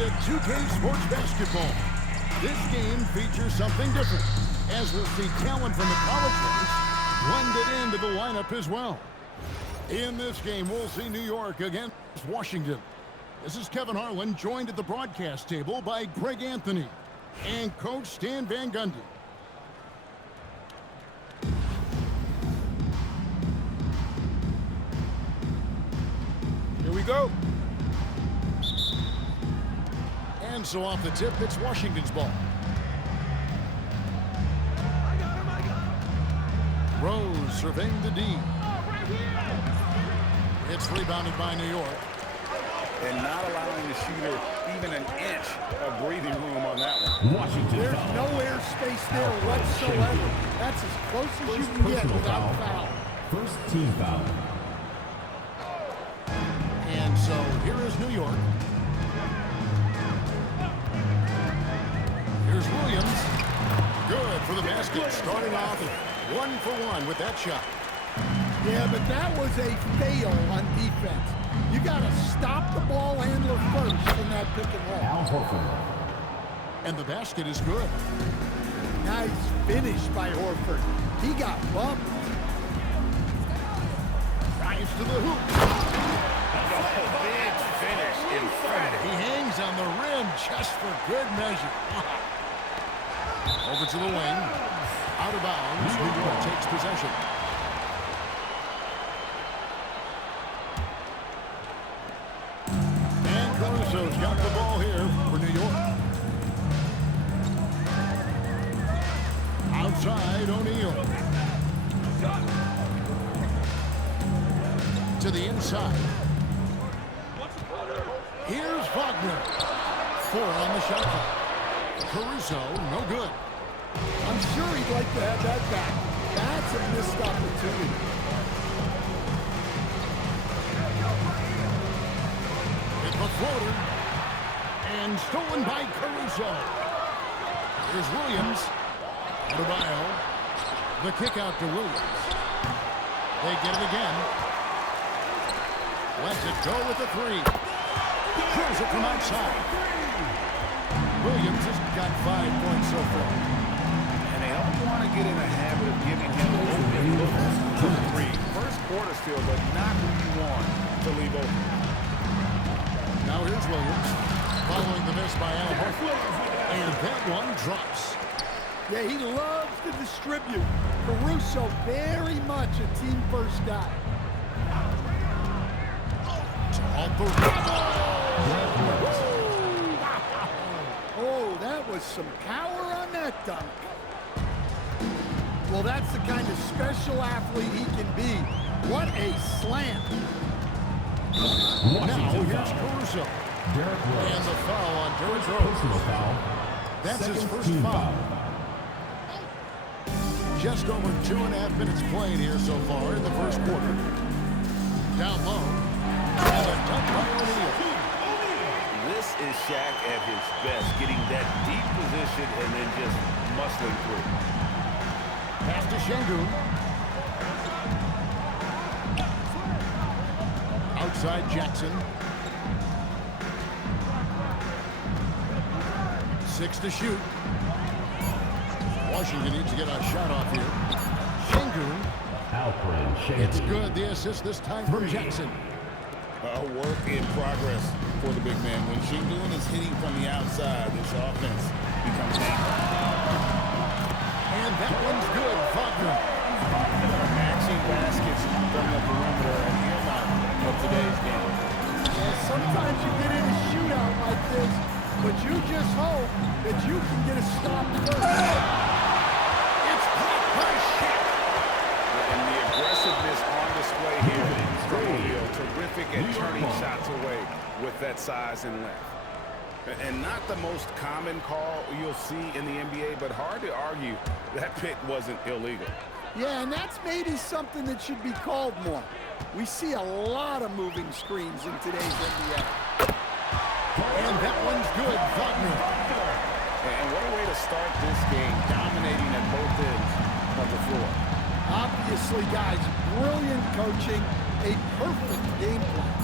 into 2K Sports Basketball. This game features something different, as we'll see talent from the college ranks blended into the lineup as well. In this game, we'll see New York against Washington. This is Kevin Harlan, joined at the broadcast table by Greg Anthony and Coach Stan Van Gundy. Here we go. And so off the tip, it's Washington's ball. Rose surveying the D. It's rebounded by New York. And not allowing the shooter even an inch of breathing room on that one. Washington. There's no air space there whatsoever. That's as close as you can get without foul. First team foul. And so here is New York. Here's Williams. Good for the basket. Starting off 1 for 1 with that shot. Yeah, but that was a fail on defense. You got to stop the ball handler first in that pick and roll. Al Horford. And the basket is good. Nice finish by Horford. He got bumped. Drives to the hoop. Big finish in front. He hangs on the rim just for good measure. Over to the wing. Out of bounds. New York takes possession. And Caruso's got the ball here for New York. Outside, O'Neal. To the inside. Here's Wagner. 4 on the shot clock. Caruso, no good. I'm sure he'd like to have that back. That's a missed opportunity. With the floater. And stolen by Caruso. Here's Williams. Adebayo. The kick out to Williams. They get it again. Lets it go with the 3. Throws it from outside. Williams has got 5 points so far. And they don't want to get in the habit of giving him open looks to the 3. First quarter still, but not who you want to leave open. Now here's Williams. Following the miss by Al Horford. And that one drops. Yeah, he loves to distribute. Caruso very much a team-first guy. Oh, that was some power on that dunk. Well, that's the kind of special athlete he can be. What a slam. Now here's Caruso. And the foul on Derrick Rose. That's his first foul. Just over 2.5 minutes played here so far in the first quarter. Down low. And a dunk by O'Neal. This is Shaq at his best, getting that deep position and then just muscling through. Pass to Şengün. Outside Jackson. 6 to shoot. Washington needs to get a shot off here. Şengün. It's good. The assist this time from Jackson. A work in progress for the big man. When Şengün is hitting from the outside, this offense becomes dangerous. And that one's good. Wagner. Matching baskets from the perimeter and earmark of today's game. Yeah, sometimes you get in a shootout like this, but you just hope that you can get a stop first. It's blocked by Shaq. And the aggressiveness on display here from O'Neal. Terrific at turning shots away with that size and length. And not the most common call you'll see in the NBA, but hard to argue that pick wasn't illegal. Yeah, and that's maybe something that should be called more. We see a lot of moving screens in today's NBA. And that one's good. Wagner. And what a way to start this game, dominating at both ends of the floor. Obviously, guys, brilliant coaching, a perfect game plan.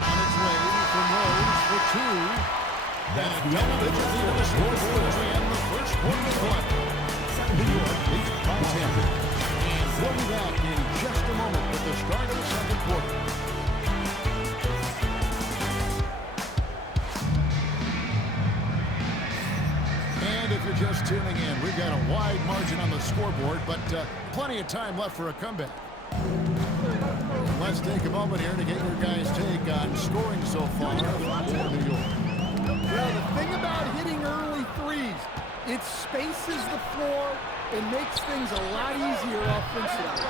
On its way from That's the end of the scoreboard as we end the first quarter of play. New York leads by 10. And we'll be back in just a moment with the start of the second quarter. And if you're just tuning in, we've got a wide margin on the scoreboard, but plenty of time left for a comeback. Let's take a moment here to get your guys' take on scoring so far for New York. Well, the thing about hitting early threes, it spaces the floor and makes things a lot easier offensively.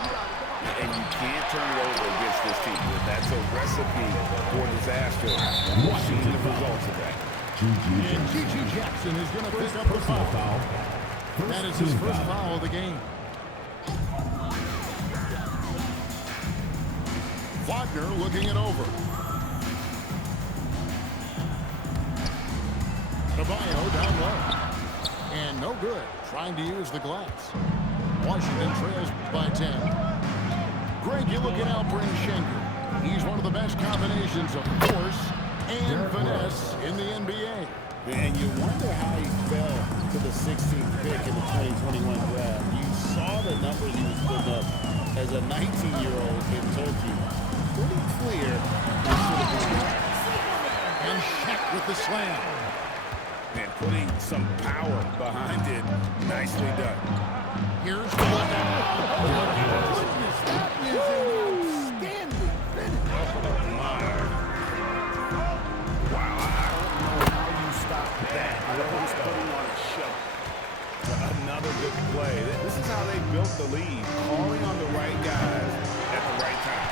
And you can't turn it over against this team. That's a recipe for disaster. We've seen the results of that. And G.G. Jackson is going to pick up the foul. That is his first foul of the game. Wagner looking it over. Caballo down low. And no good. Trying to use the glass. Washington trails by 10. Greg, you look at Alperen Schenker. He's one of the best combinations of force and finesse in the NBA. And you wonder how he fell to the 16th pick in the 2021 draft. You saw the numbers he was putting up as a 19-year-old in Turkey. Pretty clear he should have been right. And Shaq with the slam. And putting some power behind it. Nicely done. Here's the one. Goodness, that is an outstanding finish. Wow, I don't know how you stop that. He's putting on a show. Another good play. This is how they built the lead. Calling on the right guys at the right time.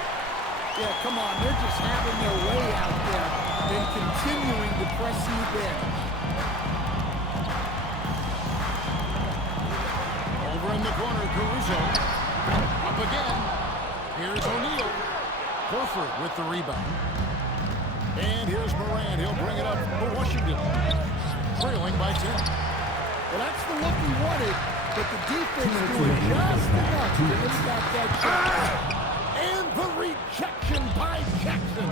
Yeah, come on. They're just having their way out there and continuing to press you there. Over in the corner, Caruso. Up again. Here's O'Neal. Horford with the rebound. And here's Morant. He'll bring it up for Washington. Trailing by 10. Well, that's the look he wanted, but the defense doing just enough to stop that shot. And the rejection by Jackson.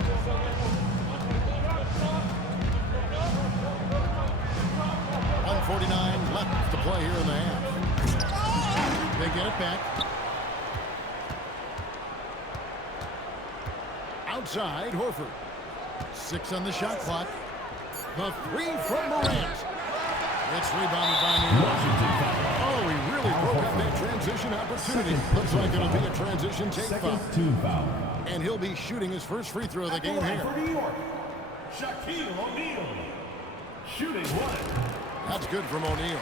.149 left to play here in the half. They get it back. Outside, Horford. 6 on the shot clock. The 3 from Morant. It's rebounded by New York. Oh, he really broke up that transition opportunity. Looks like it'll be a transition take foul. And he'll be shooting his first free throw of the game here. For New York, Shaquille O'Neal. Shooting 1. That's good from O'Neal.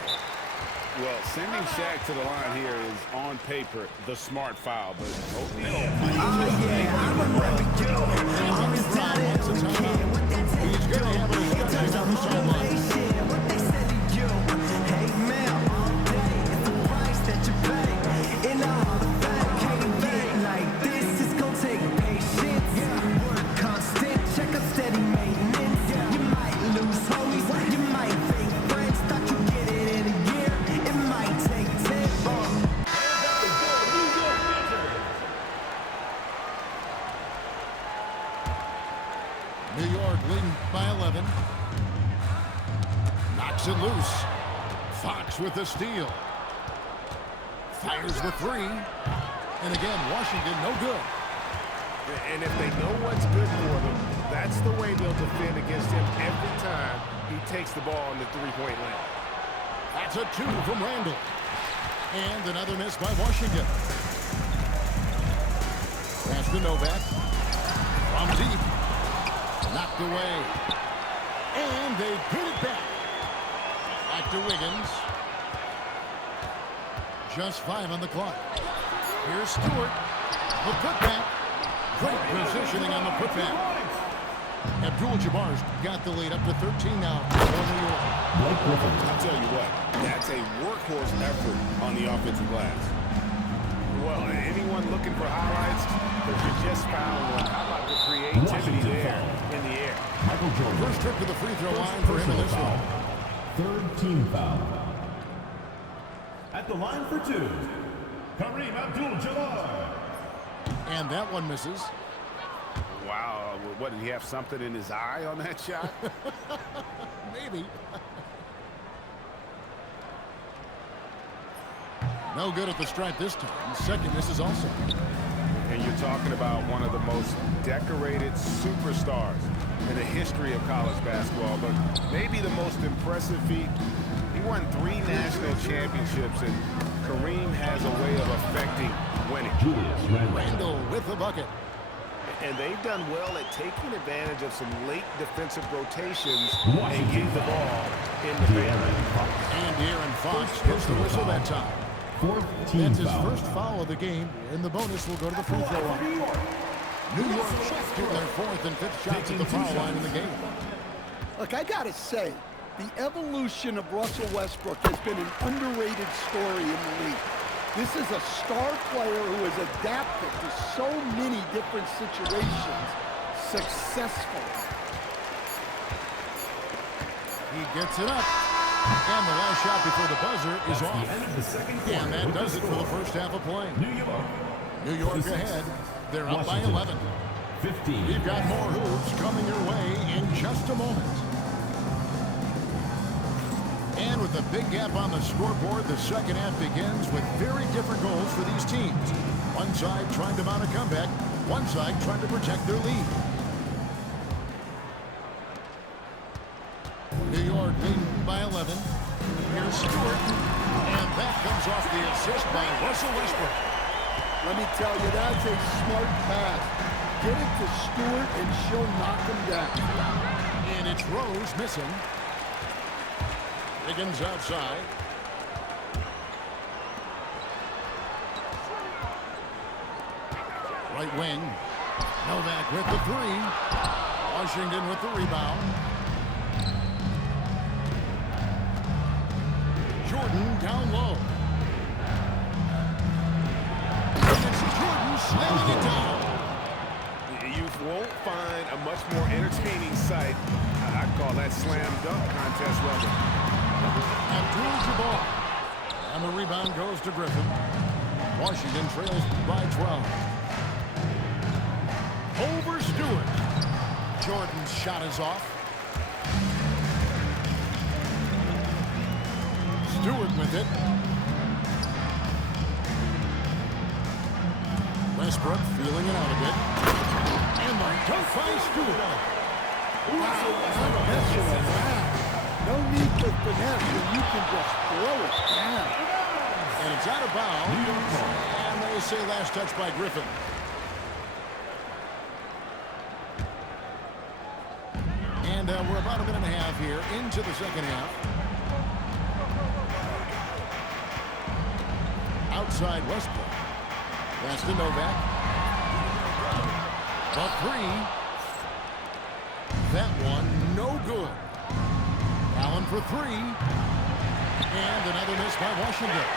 Well, sending Shaq to the line here is, on paper, the smart foul, but O'Neal He's going to have a discussion on the sideline. New York leading by 11. Knocks it loose. Fox with the steal. Fires the 3. And again, Washington no good. And if they know what's good for them, that's the way they'll defend against him every time he takes the ball in the three-point line. That's a 2 from Randall. And another miss by Washington. Pass to Novak. From deep. Knocked away. And they put it back. Back to Wiggins. Just 5 on the clock. Here's Stewart. The putback. Great positioning on the putback. Abdul-Jabbar's got the lead up to 13 now for New York. I'll tell you what, that's a workhorse effort on the offensive glass. Well, anyone looking for highlights, if you just found one, how about the creativity there in the air? First trip to the free throw line for him in this one. Third team foul. At the line for 2, Kareem Abdul-Jabbar. And that one misses. Wow, what, did he have something in his eye on that shot? Maybe. No good at the stripe this time. Second misses also. And you're talking about one of the most decorated superstars in the history of college basketball, but maybe the most impressive feat. He won 3 national championships, and Kareem has a way of affecting winning. Randall with the bucket. And they've done well at taking advantage of some late defensive rotations and getting the ball in the paint. And De'Aaron Fox gets the whistle that time. That's his first foul of the game, and the bonus will go to the free throw line. New York shooting their 4th and 5th shots at the foul line in the game. Look, I gotta say, the evolution of Russell Westbrook has been an underrated story in the league. This is a star player who has adapted to so many different situations successfully. He gets it up. And the last shot before the buzzer is off. And that does it for the first half of play. New York ahead. They're up by 11. 15. We've got more hoops coming your way in just a moment. And with a big gap on the scoreboard, the second half begins with very different goals for these teams. One side trying to mount a comeback, one side trying to protect their lead. New York leading by 11. Here's Stewart. And that comes off the assist by Russell Westbrook. Let me tell you, that's a smart pass. Get it to Stewart and she'll knock him down. And it's Rose missing. Wiggins outside. Right wing. Novak with the 3. Washington with the rebound. Jordan down low. And it's Jordan slamming it down. You won't find a much more entertaining sight. I'd call that slam dunk contest level. Abdul-Jabbar. And the rebound goes to Griffin. Washington trails by 12. Over Stewart. Jordan's shot is off. Stewart with it. Westbrook feeling it out a bit. And the dunk by Stewart. No need for finesse when you can just throw it down. And it's out of bounds. And they say last touch by Griffin. And we're about a minute and a half here into the second half. Outside Westbrook. Pass to Novak. The 3. That one no good. Allen for 3. And another miss by Washington.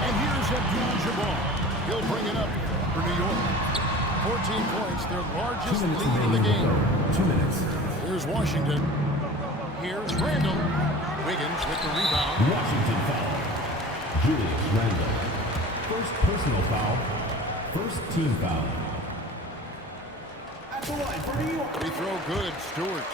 And here's Abdul-Jabbar. He'll bring it up for New York. 14 points, their largest lead in the game. 2 minutes. Here's Washington. Here's Randall. Wiggins with the rebound. Washington foul. Julius Randle. First personal foul. First team foul. At the line for New York. Free throw good, Stewart.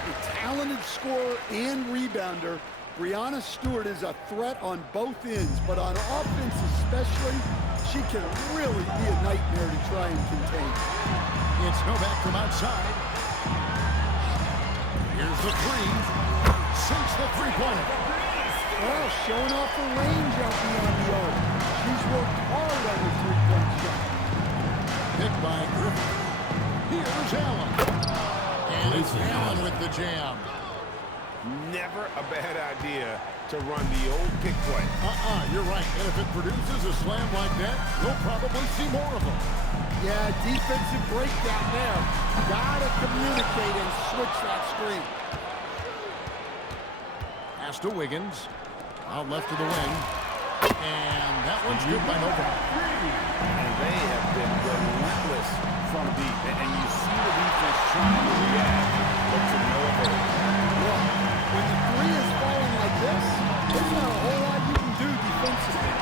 A talented scorer and rebounder, Breanna Stewart is a threat on both ends, but on offense especially, she can really be a nightmare to try and contain. It's Novak from outside. Here's the 3. Sinks the three-pointer. Well, showing off her range out beyond the arc. She's worked hard on the three-point shot. Picked by Griffin. Here's Allen. And it's Allen with the jam. Never a bad idea to run the old pick play. You're right. And if it produces a slam like that, we'll probably see more of them. Yeah, defensive breakdown there. Gotta communicate and switch that screen. Pass to Wiggins. Out left to the wing. And that one's good by Novak. And they have been relentless from deep. And you see the defense trying to react, but to no avail. Look, when the 3 is falling like this, there's not a whole lot you can do defensively.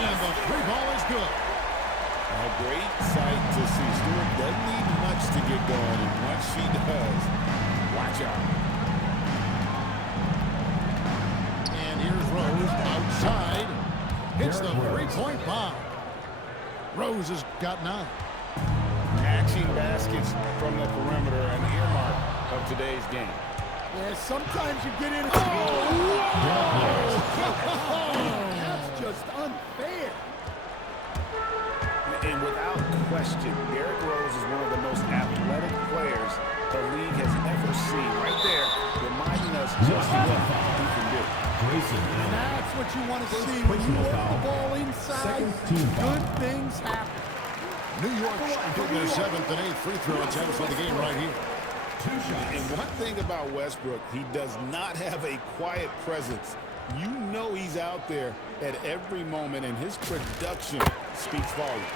And the 3 ball is good. A great sight to see. Stewart job. And here's Rose outside. Hits the three-point bomb. Rose has got 9. Matching baskets from the perimeter, an earmark of today's game. Yeah, sometimes you get in. Oh, that's just unfair. And without question, Derrick Rose is one of the most athletic players the league has ever seen. Right there, reminding us just what he can do. And that's what you want to see when you work the ball inside. Good things happen. New York getting their 7th and 8th free throw attempts for the game right here. And one thing about Westbrook, he does not have a quiet presence. You know he's out there at every moment, and his production speaks volumes.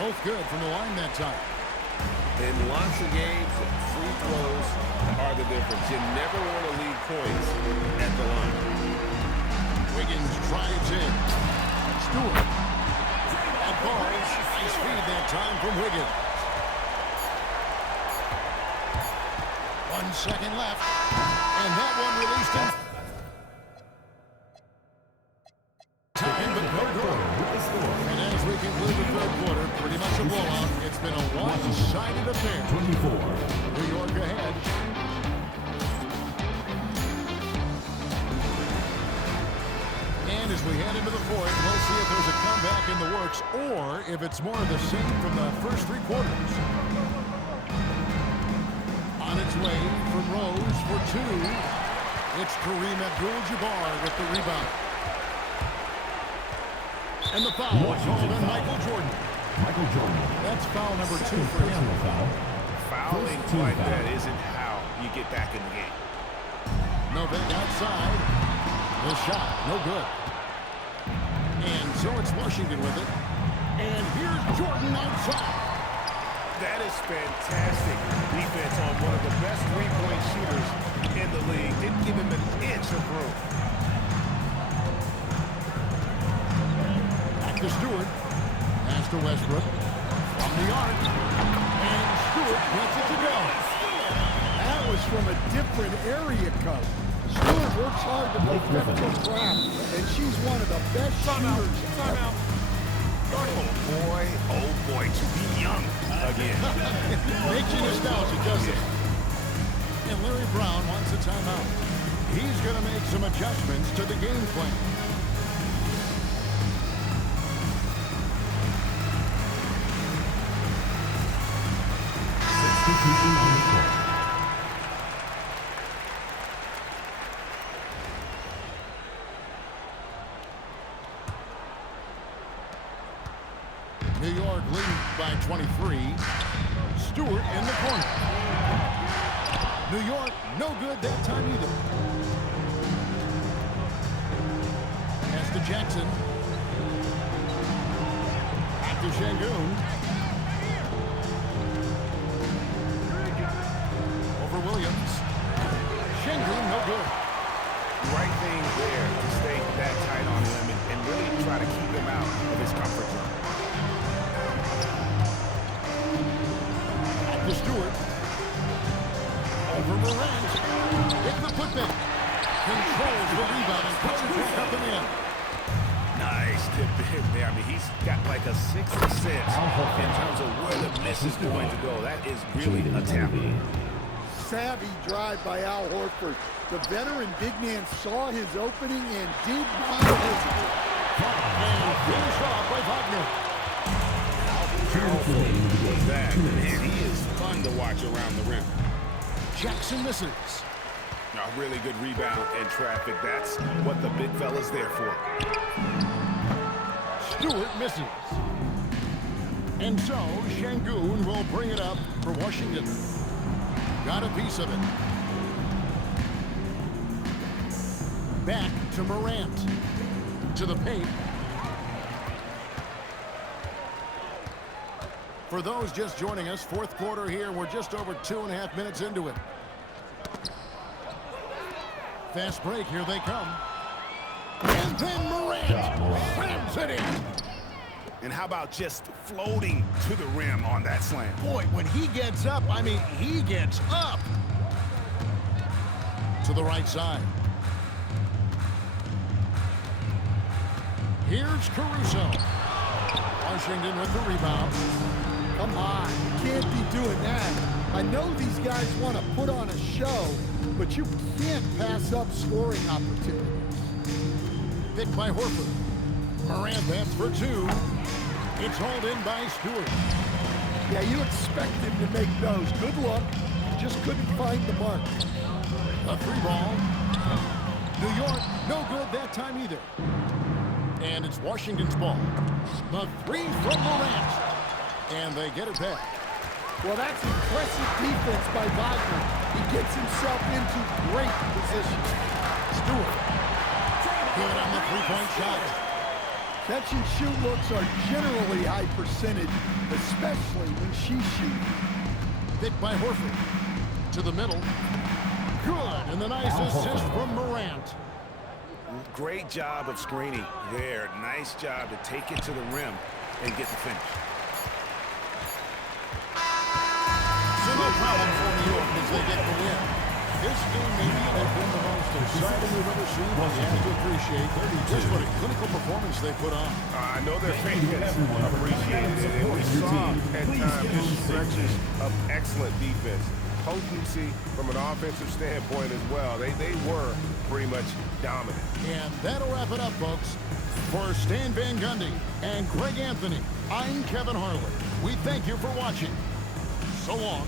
Both good from the line that time. In lots of games, free throws are the difference. You never want to leave points at the line. Wiggins drives in. Stewart. That ball. Nice feed that time from Wiggins. 1 second left. And that one released him. Time, but no good. And as we conclude the third quarter, pretty much a blowout. It's been a one-sided affair. 24. New York ahead. And as we head into the fourth, we'll see if there's a comeback in the works or if it's more of the same from the first 3 quarters. On its way from Rose for 2. It's Kareem Abdul-Jabbar with the rebound. And the foul called on Michael Jordan. Michael Jordan. That's foul number 2 Second for him. personal foul. Fouling First team like foul. that isn't how you get back in the game. Novak outside. The shot, no good. And so it's Washington with it. And here's Jordan outside. That is fantastic defense on one of the best three-point shooters in the league. Didn't give him an inch of room. Back to Stewart. Pass to Westbrook. From the arc. And Stewart gets it to go. That was from a different area cut. Stewart works hard to protect her craft, and she's one of the best shooters. Timeout. Oh boy, to be young again. Makes you nostalgic, doesn't it? And Larry Brown wants a timeout. He's going to make some adjustments to the game plan. Substitution on the court. New York leading by 23. Stewart in the corner. New York, no good that time either. Pass to Jackson. Back to Şengün. Over Williams. Şengün, no good. Right thing there to stay that tight on him and really try to keep him out of his comfort zone. To Stewart. Over Morant. Hit the putback. Controls the rebound and puts it back up and in. Nice tip hit there. I mean, he's got like a sixth sense in terms of where the miss is going to go. That is really a tap. Savvy drive by Al Horford. The veteran big man saw his opening and did not hesitate. And finish off by Wagner. Powerful was that. And he is fun to watch around the rim. Jackson misses. A really good rebound and traffic. That's what the big fella's there for. Stewart misses. And so Şengün will bring it up for Washington. Got a piece of it. Back to Morant. To the paint. For those just joining us, fourth quarter here. We're just over 2.5 minutes into it. Fast break. Here they come. And then Morant slams it in. And how about just floating to the rim on that slam? Boy, when he gets up, I mean, he gets up. To the right side. Here's Caruso. Washington with the rebound. Come on, you can't be doing that. I know these guys want to put on a show, but you can't pass up scoring opportunities. Picked by Horford. Morant that's for two. It's hauled in by Stewart. Yeah, you expect him to make those. Good luck. Just couldn't find the mark. A free ball. New York, no good that time either. And it's Washington's ball. The three from Morant. And they get it back. Well, that's impressive defense by Wagner. He gets himself into great position. Stewart. Good on the three-point shot. Catch and shoot looks are generally high percentage, especially when she's shooting. Picked by Horford. To the middle. Good. And the nice assist from Morant. Great job of screening there. Nice job to take it to the rim and get the finish. So no problem for New York as they get the win. This game maybe has been the most exciting we've ever seen, but you have to appreciate just what a clinical performance they put on. I know their fans appreciated it, and we saw at times just stretches of excellent defense. Potency from an offensive standpoint as well. They were pretty much dominant. And that'll wrap it up, folks. For Stan Van Gundy and Greg Anthony, I'm Kevin Harlan. We thank you for watching. So long.